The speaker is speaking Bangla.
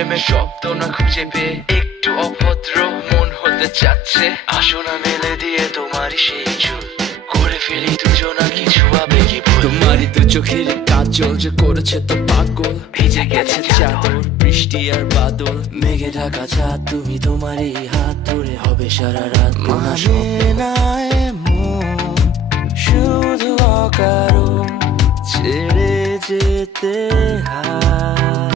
প্রেমের শব্দ না খুঁজে পেয়ে একটু অভদ্র মন হতে চাচ্ছে। আসো না মেলে দিয়ে তোমারই সেই চুল, করে ফেলি দুজনা কিছু আবেগী ভুল। তোমারই দু চোখের কাজল যে করেছে তো পাগল, ভিজে গেছে চাদর বৃষ্টি আর বাদল, মেঘে ঢাকা চাঁদ তুমি তোমারই হাত ধরে হবে সারা রাত। মানে না এমন শুধু অকারণ ছেড়ে যেতে হয়।